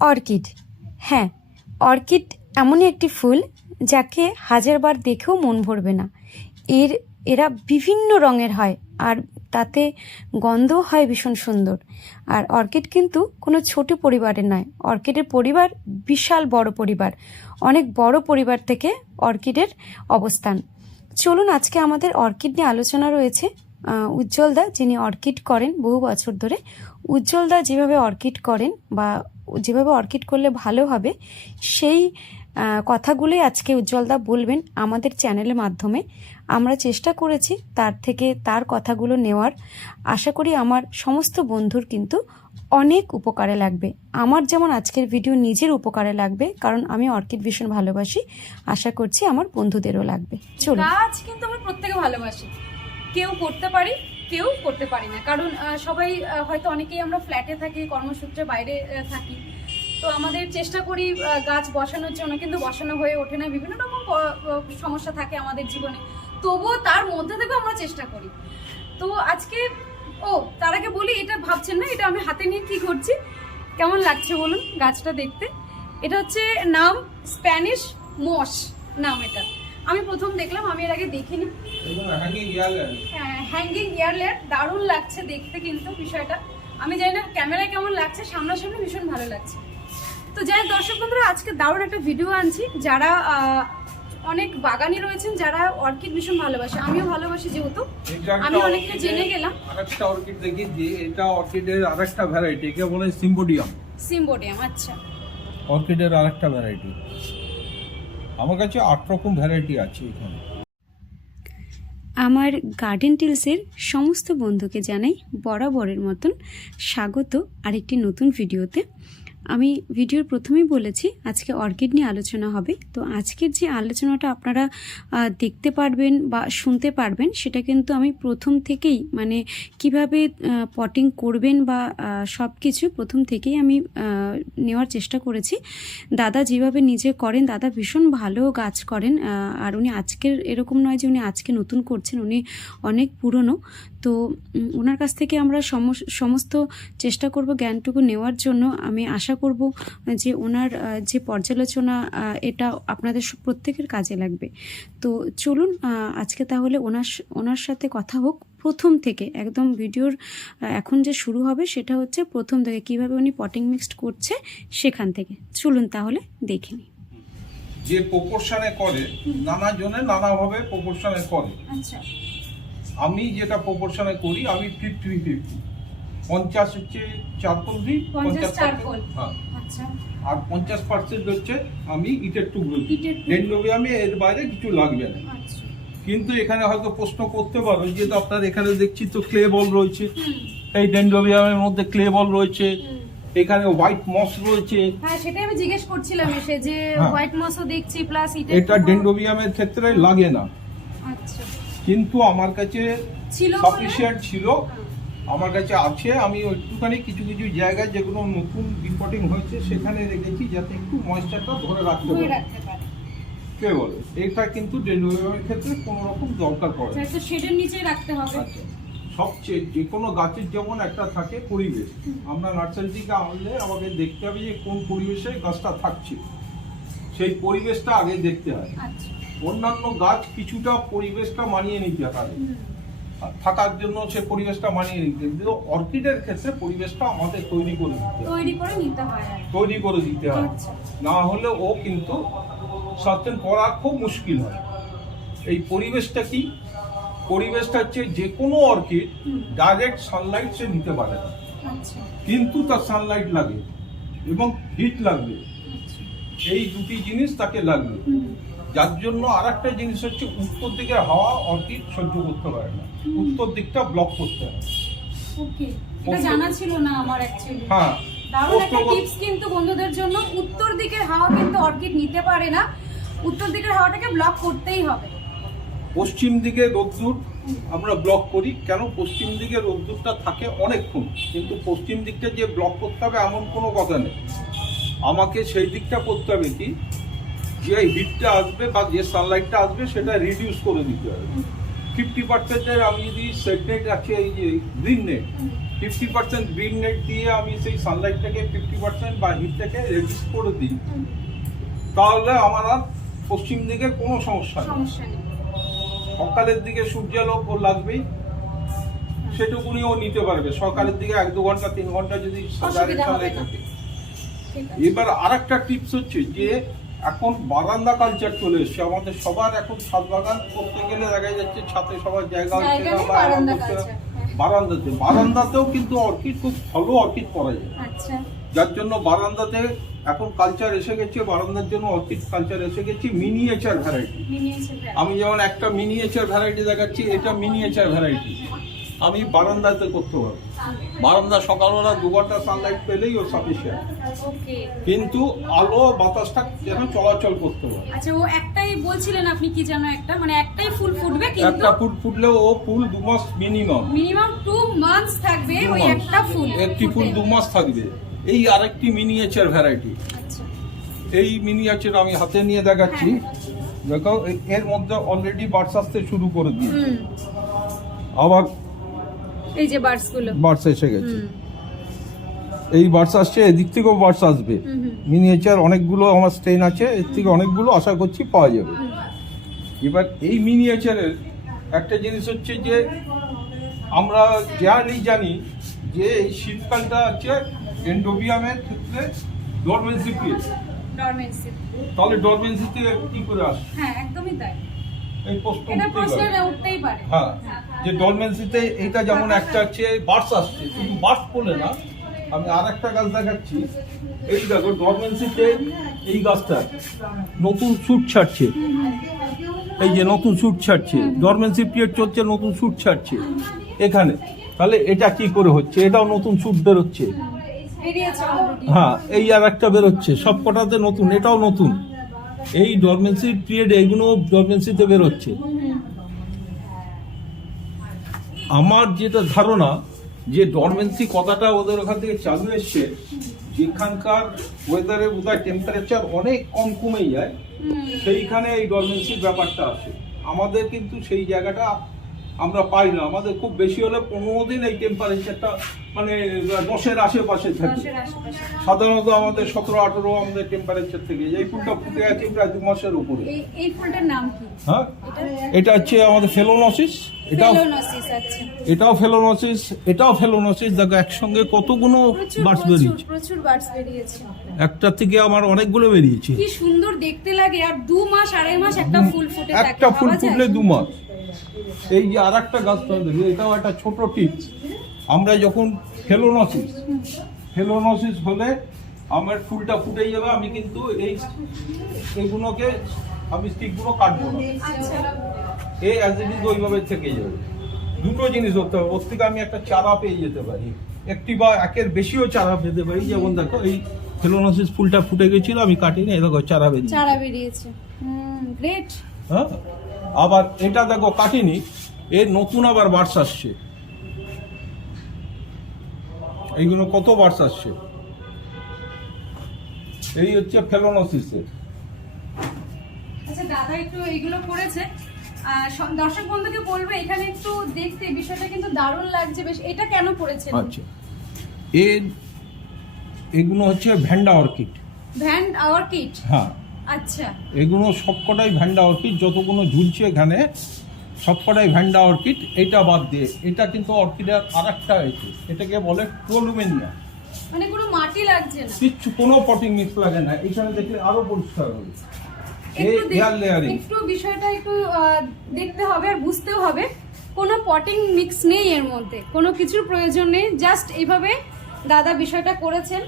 Orchid. হ্যাঁ orchid এমনই একটি ফুল যাকে হাজারবার দেখেও মন ভরবে না। এর, এরা বিভিন্ন রঙের হয় আর তাতে গন্ধও হয় ভীষণ সুন্দর। আর অর্কিড কিন্তু কোনো ছোট পরিবারের নয়। অর্কিডের পরিবার বিশাল বড় পরিবার। অনেক বড় পরিবার থেকে অর্কিডের অবস্থান। চলুন, আজকে আমাদের অর্কিড নিয়ে আলোচনা রয়েছে উজ্জ্বলদা যিনি অর্কিড করেন বহু বছর ধরে। উজ্জ্বলদা যেভাবে অর্কিড করেন বা যেভাবে অর্কিড করলে ভালো হবে, সেই কথাগুলোই আজকে উজ্জ্বলদা বলবেন আমাদের চ্যানেলের মাধ্যমে। আমরা চেষ্টা করেছি তার থেকে তার কথাগুলো নেওয়ার। আশা করি আমার সমস্ত বন্ধুর কিন্তু অনেক উপকারে লাগবে। আমার যেমন আজকের ভিডিও নিজের উপকারে লাগবে, কারণ আমি অর্কিড ভীষণ ভালোবাসি। আশা করছি আমার বন্ধুদেরও লাগবে। চলো গাছ কিন্তু আমরা প্রত্যেকে ভালোবাসি। কেউ করতে পারি কেউ করতে পারি না। কারণ সবাই হয়তো অনেকেই আমরা ফ্ল্যাটে থাকি, কর্মসূত্রে বাইরে থাকি। তো আমাদের চেষ্টা করি গাছ বসানোর জন্য, কিন্তু বসানো হয়ে ওঠে না। বিভিন্ন রকম সমস্যা থাকে আমাদের জীবনে। তবুও তার মধ্যে থেকেও আমরা চেষ্টা করি। তো আজকে, ও, তার আগে বলি, এটা ভাবছেন না, এটা আমি হাতে নিয়ে কি করছি? কেমন লাগছে বলুন গাছটা দেখতে? এটা হচ্ছে নাম, স্প্যানিশ মস নাম এটা। আমি প্রথম দেখলাম আমি এর আগে দেখিনি। হ্যাঙ্গিং হ্যাঙ্গিং ইয়ারলেট দারুণ লাগছে দেখতে কিন্তু বিষয়টা। আমি জানি না ক্যামেরায় কেমন লাগছে সামনাসামনি ভীষণ ভালো লাগছে। তো যাই দর্শক বন্ধুরা আজকে দারুণ একটা ভিডিও আনছি। যারা অনেক বাগানি রয়েছেন যারা অর্কিড ভীষণ ভালোবাসে। আমিও ভালোবাসি যেহেতু। আমি অনেকটা জেনে গেলাম। আরেকটা অর্কিড দেখিয়েছি এটা অর্কিডের আরেকটা ভ্যারাইটি একে বলে সিম্বোডিয়াম সিম্বোডিয়াম আচ্ছা। অর্কিডের আরেকটা ভ্যারাইটি আমার কাছে আট রকম ভ্যারাইটি আছে এখানে। আমার গার্ডেন টিলসের সমস্ত বন্ধুকে জানাই বরাবরের মতন স্বাগত আরেকটি নতুন ভিডিওতে আমি ভিডিওর প্রথমেই বলেছি আজকে অর্কিড নিয়ে আলোচনা হবে। তো আজকের যে আলোচনাটা আপনারা দেখতে পারবেন বা শুনতে পারবেন, সেটা কিন্তু আমি প্রথম থেকেই মানে কীভাবে পটিং করবেন বা সব কিছু প্রথম থেকেই আমি নেওয়ার চেষ্টা করেছি। দাদা যেভাবে নিজে করেন, দাদা ভীষণ ভালো গাছ করেন আর উনি আজকের এরকম নয় যে উনি আজকে নতুন করছেন, উনি অনেক পুরনো। তো ওনার কাছ থেকে আমরা সমস- সমস্ত চেষ্টা করব জ্ঞানটুকু নেওয়ার জন্য। আমি আশা করব যে ওনার যে পর্যালোচনা এটা আপনাদের প্রত্যেকের কাজে লাগবে। তো চলুন আজকে তাহলে ওনার ওনার সাথে কথা হোক প্রথম থেকে। একদম ভিডিওর এখন যে শুরু হবে সেটা হচ্ছে প্রথম থেকে কীভাবে উনি পটিং মিক্সড করছে সেখান থেকে। চলুন তাহলে দেখে নিই। যে প্রপোর্শনে করে নানা জনে নানাভাবে প্রপোর্শনে করে। আচ্ছা। আমি যেটা প্রপোর্শনে করি আমি ফিফটি ফিফটি পঞ্চাশ হচ্ছে চারকোল দিই পঞ্চাশ হ্যাঁ। আচ্ছা। আর পঞ্চাশ পার্সেন্ট হচ্ছে আমি ইটের টুকরো দিই। ডেন্ডোবিয়ামে এর বাইরে কিছু লাগবে না। আচ্ছা। কিন্তু এখানে হয়তো প্রশ্ন করতে পারো যেহেতু আপনার এখানে দেখছি তো ক্লে বল রয়েছে। এই ডেন্ডোবিয়ামের মধ্যে ক্লে বল রয়েছে। এখানে হোয়াইট মস রয়েছে। হ্যাঁ সেটাই আমি জিজ্ঞেস করছিলাম এসে যে হ্যাঁ। হোয়াইট মসও দেখছি প্লাস এটা ডেন্ডোবিয়ামের ক্ষেত্রে লাগে না। আচ্ছা। কিন্তু আমার কাছে ছিল সাফিসিয়েন্ট ছিল। আমার কাছে আছে। আমি একটুখানি কিছু কিছু জায়গায় যেগুলো নতুন রিপোর্টিং হয়েছে সেখানে রেখেছি যাতে একটু ময়েশ্চারটা ধরে রাখতে পারে। কে বলে? এটা কিন্তু ডেন্ডোবিয়ামের ক্ষেত্রে কোনো রকম দরকার পড়ে। আচ্ছা শেডের রাখতে হবে। আচ্ছা সবচেয়ে যে কোনো গাছের যেমন একটা থাকে পরিবেশ আমরা নার্সারি থেকে আনলে আমাকে দেখতে হবে যে কোন পরিবেশে গাছটা থাকছে। সেই পরিবেশটা আগে দেখতে হয়। আচ্ছা। অন্যান্য গাছ কিছুটা পরিবেশটা মানিয়ে নিতে পারে থাকার জন্য সে পরিবেশটা মানিয়ে নিতে কিন্তু অর্কিডের ক্ষেত্রে পরিবেশটা আমাদের তৈরি করে দিতে হয় তৈরি করে নিতে হয় তৈরি করে দিতে হয় আচ্ছা। না হলে ও কিন্তু সাস্টেন করা খুব মুশকিল হয়। এই পরিবেশটা কি? পরিবেশটা হচ্ছে যে কোনো অর্কিড ডাইরেক্ট সানলাইট সে নিতে পারে না। আচ্ছা। কিন্তু তার সানলাইট লাগে এবং হিট লাগবে। আচ্ছা। এই দুটি জিনিস তাকে লাগবে। যার জন্য আর একটা জিনিস হচ্ছে উত্তর দিকের হাওয়া অর্কিড সহ্য করতে পারে না। উত্তর দিকটা ব্লক করতে হয়। জানা ছিল না আমার হ্যাঁ। দারুণ একটা টিপস কিন্তু বন্ধুদের জন্য। উত্তর দিকের হাওয়া কিন্তু অর্কিড নিতে পারে না। উত্তর দিকের হাওয়াটাকে ব্লক করতেই হবে। পশ্চিম দিকে রোদ্দুর আমরা ব্লক করি। কেন? পশ্চিম দিকে রোদ্দুরটা থাকে অনেকক্ষণ। কিন্তু পশ্চিম দিকটা যে ব্লক করতে হবে এমন কোনো কথা নেই। আমাকে সেই দিকটা করতে হবে কি? যে হিটটা আসবে বা যে সানলাইটটা আসবে সেটা রিডিউস করে দিতে হবে। ফিফটি পার্সেন্টের আমি যদি সেট নেট আছে এই যে green net fifty percent green net দিয়ে আমি সেই সানলাইটটাকে ফিফটি পার্সেন্ট বা হিটটাকে রেজিস্ট করে দিই তাহলে আমার আর পশ্চিম দিকে কোনো সমস্যা নেই। সকালের দিকে সূর্যালোক ও লাগবেই সেটুকুনি ও নিতে পারবে। সকালের দিকে এক দু ঘণ্টা তিন ঘণ্টা যদি এবার আরেকটা টিপস হচ্ছে যে এখন বারান্দা কালচার চলে এসছে। আমাদের সবার এখন ছাদ বাগান করতে গেলে দেখা যাচ্ছে ছাতে সবার জায়গা হচ্ছে না হ্যাঁ। বারান্দাতে। বারান্দাতেও কিন্তু অর্কিড খুব ভালো অর্কিড করা যায়। আচ্ছা। যার জন্য বারান্দাতে এখন কালচার এসে গেছে বারান্দার জন্য অর্কিড কালচার এসে গেছে মিনিয়েচার ভ্যারাইটি আমি যেমন একটা মিনিয়েচার ভ্যারাইটি দেখাচ্ছি এটা মিনিয়েচার ভ্যারাইটি আমি বারান্দাতে করতে পারব। বারান্দা সকালবেলা দু ঘণ্টা সানলাইট পেলেই ও সাফিসিয়েন্ট কিন্তু আলো বাতাসটা যেন চলাচল করতে পারে। আচ্ছা ও একটাই বলছিলেন আপনি কি যেন একটা? মানে একটাই ফুল ফুটবে কিন্তু? একটা ফুল ফুটলে ও ফুল দু মাস মিনিমাম মিনিমাম টু মান্থস থাকবে ওই একটা ফুল একটি ফুল দু মাস থাকবে। এই আরেকটি মিনিয়েচার ভ্যারাইটি আচ্ছা। এই মিনিয়েচার আমি হাতে নিয়ে দেখাচ্ছি। দেখো এর মধ্যে অলরেডি বার্ডস আসতে শুরু করে দিয়ে হুম। আবার এই যে বার্ডসগুলো বার্ডস এসে গেছে। এই বার্ডস আসছে এদিক থেকেও বার্ডস আসবে। মিনিয়েচার অনেকগুলো আমার স্ট্রেন আছে এর থেকে অনেকগুলো আশা করছি পাওয়া যাবে। এবার এই মিনিয়েচারের একটা জিনিস হচ্ছে যে আমরা জানি জানি যে এই শীতকালটা হচ্ছে এন্ডোবিয়ামের ক্ষেত্রে ডরমেন্সি পিরিয়ড ডরমেন্সি তাহলে ডরমেন্সি থেকে কি করে আসে হ্যাঁ একদমই তাই। এই প্রশ্ন এটা উঠতেই পারে। হ্যাঁ যে ডরমেন্সিতে এইটা যেমন একটা হচ্ছে বার্স আসছে। শুধু বার্স বলে না আমি আর একটা গাছ দেখাচ্ছি। এই দেখো ডরমেন্সিতে এই গাছটা নতুন শুট ছাড়ছে। এই যে নতুন শুট ছাড়ছে। ডরমেন্সি পিরিয়ড চলছে নতুন শুট ছাড়ছে। এখানে। তাহলে এটা কি করে হচ্ছে? এটাও নতুন শুট বেরোচ্ছে। হ্যাঁ এই আর একটা বেরোচ্ছে। সব কটাতে নতুন এটাও নতুন। এই ডরমেন্সি পিরিয়ড এগুলো ডরমেন্সিতে বেরোচ্ছে। আমার যেটা ধারণা যে ডরমেন্সি কথাটা ওদের ওখান থেকে চালু এসছে যেখানকার ওয়েদারে বোধহয় টেম্পারেচার অনেক কম কমে যায় সেইখানে এই ডরমেন্সির ব্যাপারটা আছে। আমাদের কিন্তু সেই জায়গাটা আমরা পাই না। আমাদের খুব বেশি হলে পনেরো দিন এই টেম্পারেচারটা মানে দশের আশেপাশে থাকে সাধারণত আমাদের সতেরো আঠেরো আমাদের টেম্পারেচার থেকে। এই ফুলটা ফুটে আছে প্রায় দু মাসের উপরে। এই এই ফুলটার নাম কি? হ্যাঁ? এটা হচ্ছে আমাদের ফেলোনসিস। এটাও আচ্ছা। এটাও ফেলোনসিস এটাও ফেলোনসিস। দেখো একসঙ্গে কতগুলো বার্ডস বেরিয়েছে। প্রচুর বার্ডস বেরিয়েছে। একটা থেকে আমার অনেকগুলো বেরিয়েছে। কি সুন্দর দেখতে লাগে। আর দু মাস আড়াই মাস একটা ফুল ফুটে একটা ফুল ফুটলে দু মাস। এই যে আর একটা গাছ দেখি এটাও একটা ছোট টিপস আমরা যখন ফেলোনসিস ফেলোনসিস হলে আমার ফুলটা ফুটে যাবে আমি কিন্তু এই এগুলোকে আমি স্টিকগুলো কাটবো না। এই অ্যাজ ইট ইজ ওইভাবে থেকে যাবে। দুটো জিনিস হতে হবে। ওর থেকে আমি একটা চারা পেয়ে যেতে পারি। একটি বা একের বেশিও চারা পেতে পারি। যেমন দেখো এই ফেলোনসিস ফুলটা ফুটে গেছিল আমি কাটিনি এরকম চারা বেরিয়ে চারা বেরিয়েছে। হুম গ্রেট হ্যাঁ? আবার এটা দেখো কাটিনি এর নতুন আবার বার্স আসছে। এইগুলো কত বার্স আসছে? এই হচ্ছে ফেলোনোসিসের। আচ্ছা দাদা একটু এইগুলো করেছে। দর্শক বন্ধুকে বলবে এখানে একটু দেখতে বিষয়টা কিন্তু দারুণ লাগছে। বেশ এটা কেন করেছেন? আচ্ছা। এর এগুলো হচ্ছে ভ্যান্ডা অর্কিড। ভ্যান্ড কিট হ্যাঁ। আচ্ছা। এগুলো সবকটাই ভ্যান্ডা অর্কিড যতগুলো ঝুলছে এখানে সবকটাই ভ্যান্ডা অর্কিড এটা বাদ দিয়ে। এটা কিন্তু অর্কিডের আর একটা হয়েছে এটাকে বলে টোলুমেনিয়া। মানে কোনো মাটি লাগছে না। কিচ্ছু কোনো পটিং মিক্স লাগে না। এখানে দেখলে আরও পরিষ্কার হবে। একটু বিষয়টা একটু দেখতে হবে আর বুঝতেও হবে। কোনো পটিং মিক্স নেই এর মধ্যে। কোনো কিছুর প্রয়োজন নেই। জাস্ট এইভাবে দাদা বিষয়টা করেছেন।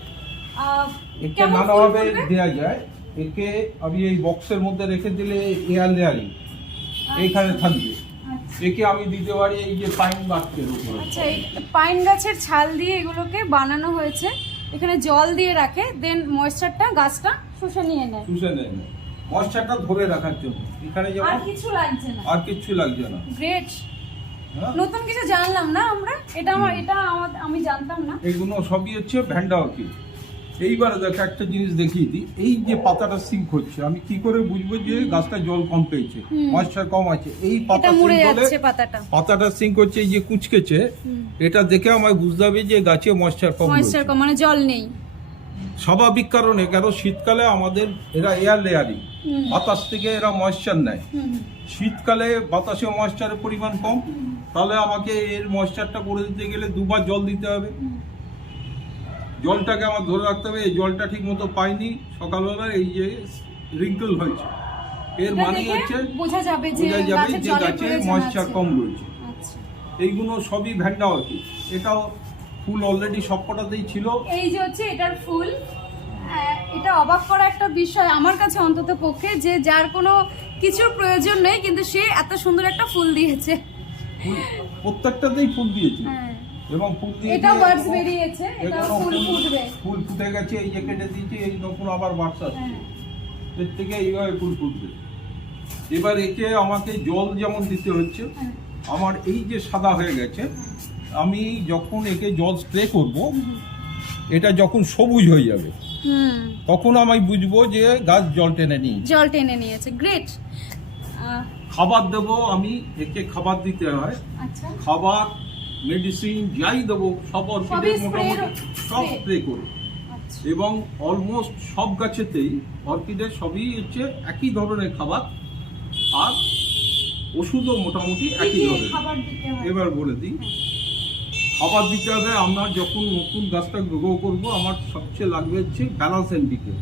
নানাভাবে দেওয়া যায়। একে আমি এই বক্সের মধ্যে রেখে দিলে এয়ার লেয়ারিং এইখানে থাকবে। আচ্ছা। একে আমি দিতে পারি এই যে পাইন বাস্কের উপরে। আচ্ছা এই পাইন গাছের ছাল দিয়ে এগুলোকে বানানো হয়েছে। এখানে জল দিয়ে রাখে দেন ময়েশ্চারটা গাছটা শুষে নিয়ে নেয়। শুষে নেয় ময়শ্চারটা ধরে রাখার জন্য। এখানে যেমন আর কিছু লাগছে না। আর কিচ্ছু লাগছে না। গ্রেট হ্যাঁ? নতুন কিছু জানলাম না আমরা? এটা আমার এটা আমি জানতাম না। এগুলো সবই হচ্ছে ভ্যান্ডা অর্কিড। এইবার দেখো একটা জিনিস দেখিয়ে দিই এই যে পাতাটা সিঙ্ক হচ্ছে আমি কি করে বুঝব যে গাছটা জল কম পেয়েছে। ময়েশ্চার কম আছে। এই পাতা পাতাটা। পাতাটা সিঙ্ক হচ্ছে এই যে কুচকেছে এটা দেখে আমায় বুঝতে হবে যে গাছে ময়েশ্চার কম ময়েশ্চার কম মানে জল নেই। স্বাভাবিক কারণে কেন শীতকালে আমাদের এরা এয়ার লেয়ারিং বাতাস থেকে এরা ময়েশ্চার নেয়। শীতকালে বাতাসে ময়েশ্চারের পরিমাণ কম তাহলে আমাকে এর ময়েশ্চারটা করে দিতে গেলে দুবার জল দিতে হবে। জলটাকে আমার ধরে রাখতে হবে এই জলটা ঠিক মতো পাইনি। সকালবেলা এই যে রিঙ্কল হয়েছে। এর মানে হচ্ছে বোঝা যাবে যে গাছে ময়েশ্চার। কম রয়েছে। আচ্ছা। এইগুলো সবই ভ্যান্ডা অর্কিড এটাও ফুল অলরেডি সবকটাতেই ছিল। এই যে হচ্ছে এটার ফুল এটা অবাক করা একটা বিষয় আমার কাছে অন্তত পক্ষে যে যার কোনো কিছুর প্রয়োজন নেই কিন্তু সে এত সুন্দর একটা ফুল দিয়েছে। প্রত্যেকটাতেই ফুল দিয়েছে। হ্যাঁ। এবং ফুল দিয়ে এটা বার্ডস বেরিয়েছে এটা ফুল ফুটবে। ফুল ফুটে গেছে এই যে কেটে দিয়েছি এই নতুন আবার বার্স আসছে। হ্যাঁ। এর থেকে এইভাবে ফুল ফুটবে। এবার একে আমাকে জল যেমন দিতে হচ্ছে হ্যাঁ। আমার এই যে সাদা হয়ে গেছে আমি যখন একে জল স্প্রে করব এটা যখন সবুজ হয়ে যাবে তখন আমি বুঝব যে গাছ জল টেনে নিয়েছে। জল টেনে নিয়েছে গ্রেট খাবার দেব আমি একে খাবার দিতে হয়। আচ্ছা। খাবার মেডিসিন যাই দেবো সব অর্কিডের মোটামুটি সব স্প্রে করি। আচ্ছা। এবং অলমোস্ট সব গাছেতেই অর্কিডের সবই হচ্ছে একই ধরনের খাবার আর ওষুধও মোটামুটি একই ধরনের। খাবার এবার বলে দিই। খাবার দিতে হবে আমরা যখন নতুন গাছটা গ্রো করব আমার সবচেয়ে লাগবে হচ্ছে ব্যালান্স এনপিকে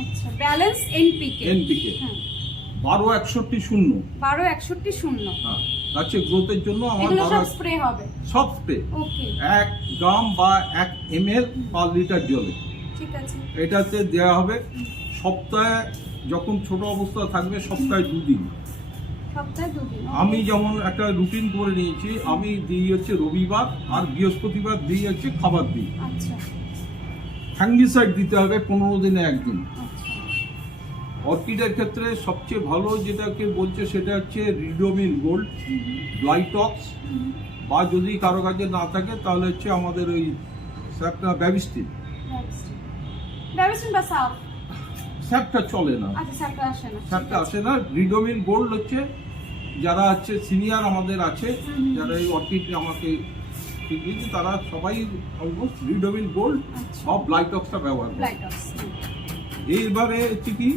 আচ্ছা ব্যালেন্স এনপিকে এনপিকে হ্যাঁ। বারো একষট্টি শূন্য। বারো একষট্টি শূন্য। হ্যাঁ। গাছের গ্রোথের জন্য আমার সব স্প্রে হবে। সব স্প্রে ওকে এক গ্রাম বা এক এম এল পার লিটার জলে। ঠিক আছে। এটাতে দেওয়া হবে সপ্তাহে যখন ছোট অবস্থা থাকবে সপ্তাহে দুদিন। আমি যেমন একটা রুটিন করে নিয়েছি আমি দিই হচ্ছে রবিবার আর বৃহস্পতিবার দিই হচ্ছে খাবার দিই। আচ্ছা। ফ্যাঙ্গিসাইড দিতে হবে পনেরো দিনে একদিন। আচ্ছা। অর্কিডের ক্ষেত্রে সবচেয়ে ভালো যেটাকে বলছে সেটা হচ্ছে রিডোমিন গোল্ড ব্লাইটক্স বা যদি কারও কাছে না থাকে তাহলে হচ্ছে আমাদের ওই স্যাপটা ব্যাবিস্টিন। স্যাপটা চলে না। আচ্ছা আসে না। স্যাপটা আসে না। রিডোমিল গোল্ড হচ্ছে যারা হচ্ছে সিনিয়র আমাদের আছে যারা এই অর্কিড আমাকে শিখিয়েছে তারা সবাই অলমোস্ট রিডোমিল গোল্ড আচ্ছা। বা ব্লাইটক্সটা ব্যবহার করে। এইবারে হচ্ছে কি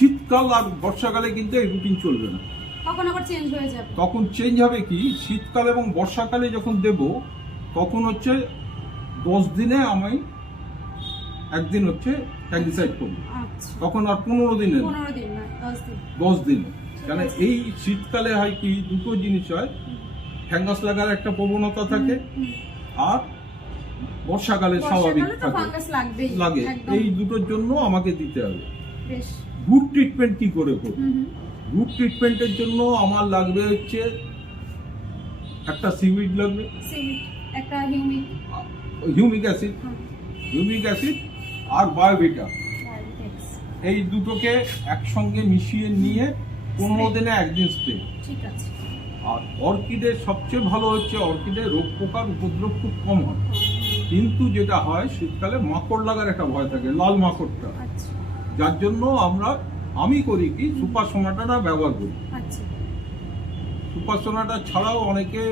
শীতকাল আর বর্ষাকালে কিন্তু এই রুটিন চলবে না। তখন আবার চেঞ্জ হয়ে যাবে? তখন চেঞ্জ হবে কি? শীতকাল এবং বর্ষাকালে যখন দেব তখন হচ্ছে দশ দিনে আমি একদিন হচ্ছে ফ্যাঙ্গিসাইড করব। আচ্ছা। তখন আর পনেরো দিনে দিন দশ দিন। দিনে। কেন এই শীতকালে হয় কি? দুটো জিনিস হয়। ফ্যাঙ্গাস লাগার একটা প্রবণতা থাকে আর বর্ষাকালে স্বাভাবিক থাকে। লাগে। এই দুটোর জন্য আমাকে দিতে হবে। বেশ। রুট ট্রিটমেন্ট কি করে করব রুট ট্রিটমেন্টের জন্য আমার লাগবে হচ্ছে একটা সিউইড লাগবে। একটা humic humic acid humic acid আর বায়োভিটা এই দুটোকে একসঙ্গে মিশিয়ে নিয়ে পনেরো দিনে একদিন স্প্রে ঠিক আছে। আর অর্কিডের সবচেয়ে ভালো হচ্ছে অর্কিডের রোগ পোকার উপদ্রব খুব কম হয়। কিন্তু যেটা হয় শীতকালে মাকড় লাগার একটা ভয় থাকে লাল মাকড়টা। আচ্ছা। যার জন্য আমরা আমি করি কি সুপার সোনাটাটা ব্যবহার করি। আচ্ছা। সুপার সোনাটা ছাড়াও অনেকে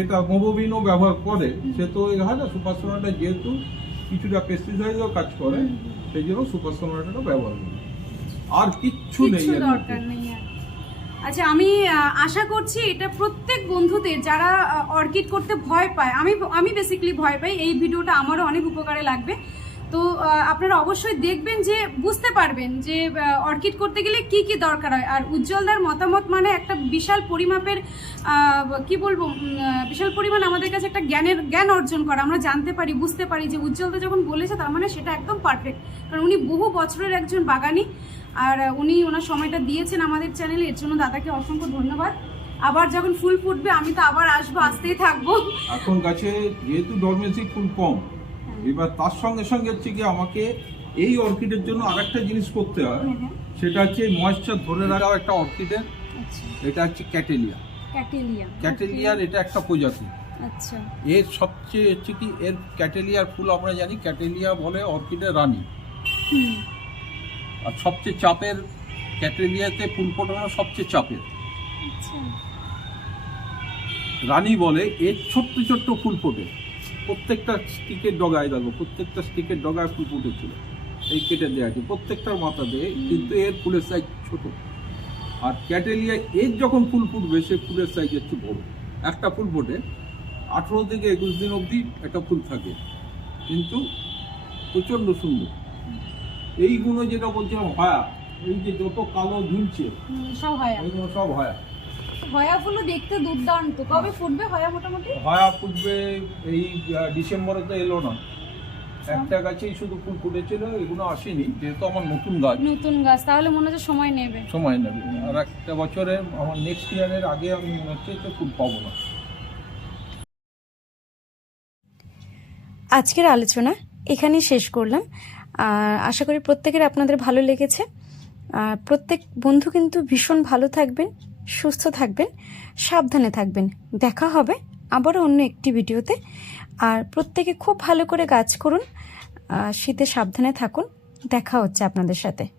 এটা মোবোবিনও ব্যবহার করে। সে তো হয় না সুপার সোনাটা যেহেতু কিছুটা পেস্টিসাইডও কাজ করে। সেই জন্য সুপার সোনাটাও ব্যবহার করি। আর কিচ্ছু নেই দরকার নেই আচ্ছা আমি আশা করছি এটা প্রত্যেক বন্ধুদের যারা অর্কিড করতে ভয় পায় আমি আমি বেসিক্যালি ভয় পাই এই ভিডিওটা আমারও অনেক উপকারে লাগবে। তো আপনারা অবশ্যই দেখবেন যে বুঝতে পারবেন যে অর্কিড করতে গেলে কি কি দরকার হয়। আর উজ্জ্বলদার মতামত মানে একটা বিশাল পরিমাপের কি বলব বিশাল পরিমাণ আমাদের কাছে একটা জ্ঞানের, জ্ঞান অর্জন করা। আমরা জানতে পারি, বুঝতে পারি যে উজ্জ্বলদা যখন বলেছে তার মানে সেটা একদম পারফেক্ট কারণ উনি বহু বছরের একজন বাগানি, আর উনি ওনার সময়টা দিয়েছেন আমাদের চ্যানেলে এর জন্য দাদাকে অসংখ্য ধন্যবাদ। আবার যখন ফুল ফুটবে, আমি তো আবার আসব, আসতেই থাকব। এখন গাছে যেহেতু ডরমেন্সি ফুল কম। এবার তার সঙ্গে সঙ্গে হচ্ছে কি আমাকে এই অর্কিডের জন্য আরেকটা জিনিস করতে হয়। সেটা হচ্ছে ময়েশ্চার ধরে রাখা একটা অর্কিডের। আচ্ছা। এটা হচ্ছে ক্যাটেলিয়া ক্যাটেলিয়া ক্যাটেলিয়ার এটা একটা প্রজাতি। আচ্ছা। এর সবচেয়ে হচ্ছে কি এর ক্যাটেলিয়ার ফুল আমরা জানি ক্যাটেলিয়া বলে অর্কিডের রানী। আর সবচেয়ে চাপের ক্যাটেলিয়াতে ফুল ফোটানো সবচেয়ে চাপের। আচ্ছা। রানী বলে এর ছোট্ট ছোট্ট ফুল ফোটে। প্রত্যেকটা স্টিকের ডগায় দেখো প্রত্যেকটা স্টিকের ডগায় ফুল ফুটেছিল এই কেটে দেওয়া আছে প্রত্যেকটার মাথা দিয়ে কিন্তু এর ফুলের সাইজ ছোট। আর ক্যাটেলিয়া এর যখন ফুল ফুটবে সে ফুলের সাইজ একটু বড়। একটা ফুল ফোটে আঠেরো থেকে একুশ দিন অবধি একটা ফুল থাকে। কিন্তু প্রচণ্ড সুন্দর। এইগুলো যেটা বলছিলাম হয়া এই যে যত কালো ঝুলছে সব হয়া। সব হয়া। হয়া ফুলও দেখতে দুর্দান্ত। কবে ফুটবে হয়া মোটামুটি? হয়া ফুটবে এই ডিসেম্বরে তো এলো না। একটা গাছেই শুধু ফুল ফুটেছিল এগুলো আসেনি যেহেতু আমার নতুন গাছ। নতুন গাছ তাহলে মনে হচ্ছে সময় নেবে। সময় নেবে। আর একটা বছরে আমার নেক্সট ইয়ারের আগে আমি মনে হচ্ছে যে ফুল পাবো না। আজকের আলোচনা এখানেই শেষ করলাম। আর আশা করি প্রত্যেকের আপনাদের ভালো লেগেছে। আর প্রত্যেক বন্ধু কিন্তু ভীষণ ভালো থাকবেন। সুস্থ থাকবেন, সাবধানে থাকবেন। দেখা হবে আবারও অন্য একটি ভিডিওতে। আর প্রত্যেকে খুব ভালো করে গাছ করুন শীতে সাবধানে থাকুন। দেখা হচ্ছে আপনাদের সাথে।